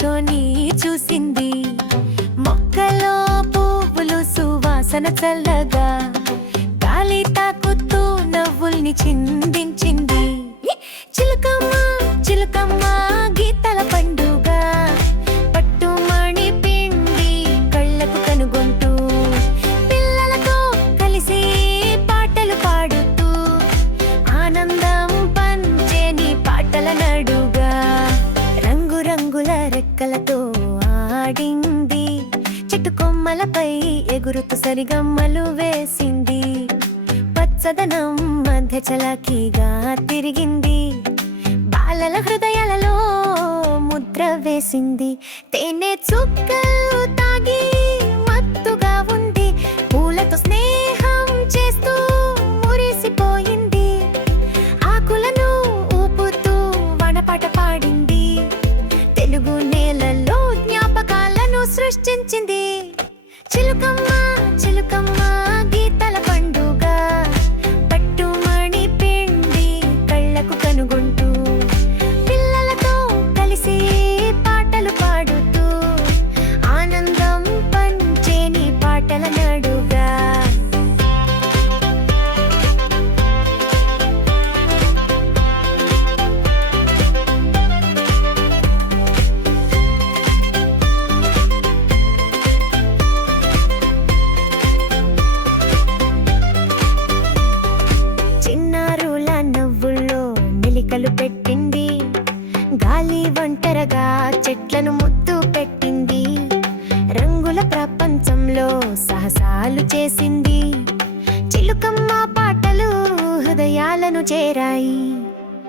కూర్చొని చూసింది. మొక్కలో పువ్వులు సువాసన చల్లగా గాలి తాకుతూ నవ్వుల్ని చిందించింది. చిలుకమ్మ చిలుకమ్మ గీతల పండుగ పట్టుమణి పిండి కళ్ళకు కనుగొంటూ పిల్లలతో కలిసి పాటలు పాడుతూ ఆనందం పంచేని పాటల నడుగా రంగురంగుల రెక్కలతో ఆడింది. చెట్టు కొమ్మలపై ఎగురుతూ సరిగమ్మలు వేసింది. పచ్చదనం మధ్య చలాకీగా తిరిగింది. బాలల హృదయాలలో ముద్ర వేసింది. తేనె చుక్కలు తాగి మత్తుగా ఉంది. పూలతో స్నేహం చేస్తూ మురిసిపోయింది. ఆకులను ఊపుతూ వనపాట పాడింది. తెలుగు నేలలో జ్ఞాపకాలను సృష్టించింది. చిలుకమ్మ చిలుకమ్మ గీతల పండుగ పట్టుమణి పిండి కళ్ళకు కనుగొంటూ పిల్లలతో కలిసి పాటలు పాడుతూ ఆనందం పంచేని పాటల నడుగా. చిన్నారుల నవ్వుల్లో మెలికలు పెట్టింది. గాలి ఒంటరగా చెట్లను ముద్దు పెట్టింది. రంగుల ప్రపంచంలో సాహసాలు చేసింది. చిలుకమ్మ పాటలు హృదయాలను చేరాయి.